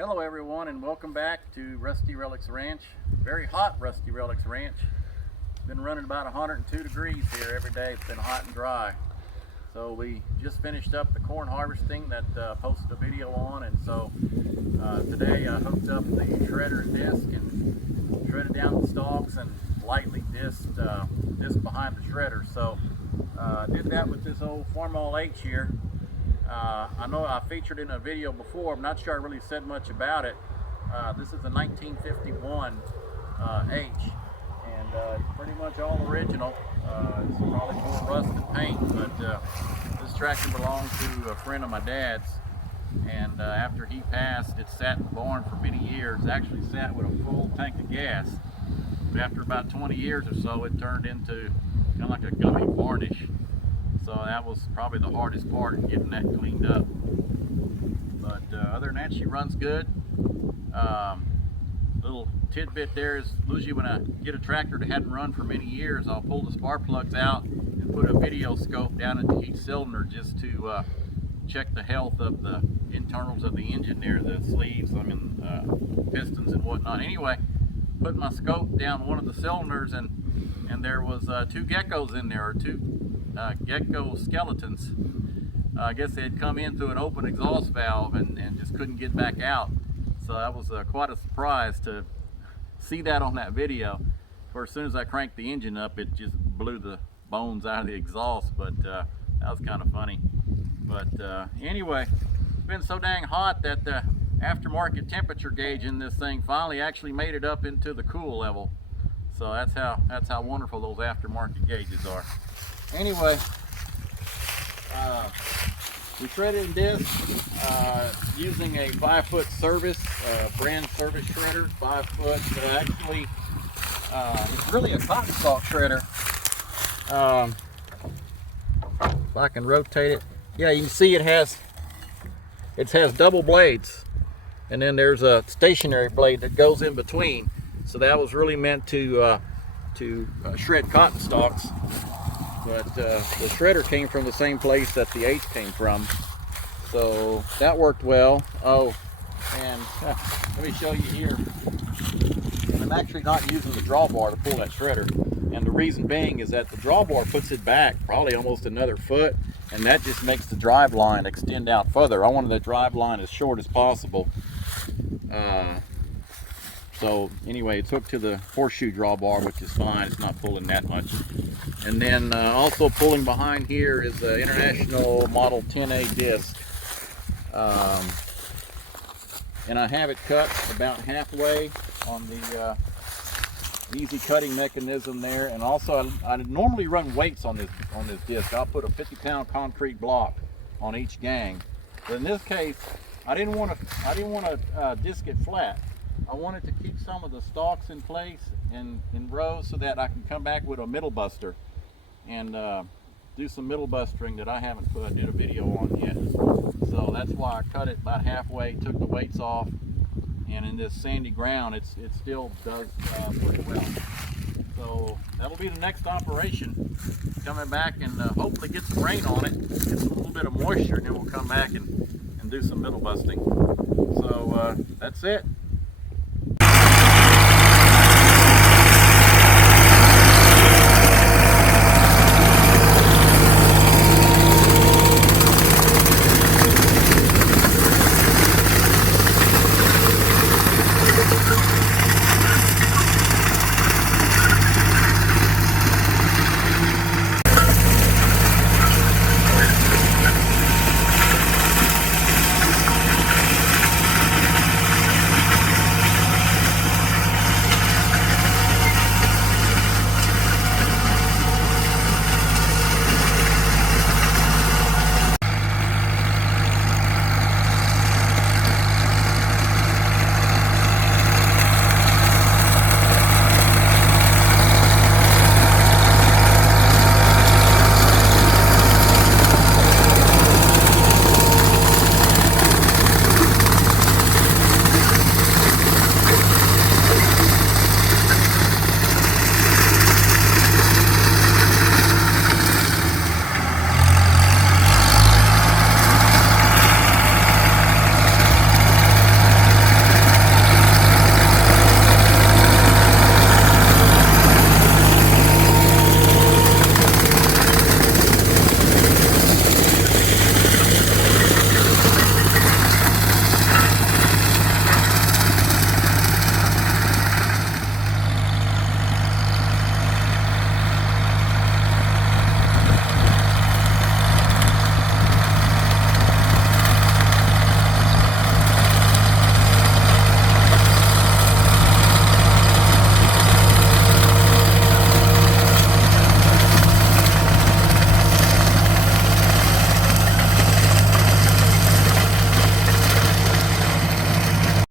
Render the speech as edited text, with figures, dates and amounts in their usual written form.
Hello everyone, and welcome back to Rusty Relics Ranch. Very hot Rusty Relics Ranch. Been running about 102 degrees here every day. It's been hot and dry. So we just finished up the corn harvesting that posted a video on, and so today I hooked up the shredder and disc and shredded down the stalks and lightly disked behind the shredder. So did that with this old Farmall H here. I know I featured in a video before. I'm not sure I really said much about it. This is a 1951 H, and it's pretty much all original. It's probably more rust than paint, but this tractor belonged to a friend of my dad's, and after he passed, it sat in the barn for many years. It actually sat with a full tank of gas, but after about 20 years or so, it turned into kind of like a gummy varnish. So that was probably the hardest part in getting that cleaned up. But other than that, she runs good. Little tidbit there is usually when I get a tractor that hadn't run for many years, I'll pull the spark plugs out and put a video scope down into each cylinder just to check the health of the internals of the engine there, the sleeves, pistons and whatnot. Anyway, put my scope down one of the cylinders, and there was two geckos in there, or two gecko skeletons. I guess they had come in through an open exhaust valve and just couldn't get back out. So that was quite a surprise to see that on that video. Of course, as soon as I cranked the engine up, it just blew the bones out of the exhaust, but that was kind of funny. But anyway, it's been so dang hot that the aftermarket temperature gauge in this thing finally actually made it up into the cool level. So that's how wonderful those aftermarket gauges are. Anyway, we shredded and disked using a 5-foot Servis, brand Servis shredder, 5 foot. Actually, it's really a cotton stalk shredder. If I can rotate it, yeah, you can see it has double blades, and then there's a stationary blade that goes in between. So that was really meant to shred cotton stalks. But the shredder came from the same place that the H came from, so that worked well. Oh, and let me show you here. I'm actually not using the drawbar to pull that shredder, and the reason being is that the drawbar puts it back probably almost another foot, and that just makes the drive line extend out further. I wanted the drive line as short as possible. So anyway, it's hooked to the horseshoe drawbar, which is fine. It's not pulling that much. And then also pulling behind here is the International Model 10A disc. And I have it cut about halfway on the easy cutting mechanism there. And also I normally run weights on this disc. I'll put a 50-pound concrete block on each gang. But in this case, I didn't want to disc it flat. I wanted to keep some of the stalks in place in rows so that I can come back with a middle buster and do some middle bustering that I haven't did a video on yet. So that's why I cut it about halfway, took the weights off, and in this sandy ground it still does pretty well. So that'll be the next operation, coming back and hopefully get some rain on it, get some, a little bit of moisture, and then we'll come back and do some middle busting. So that's it.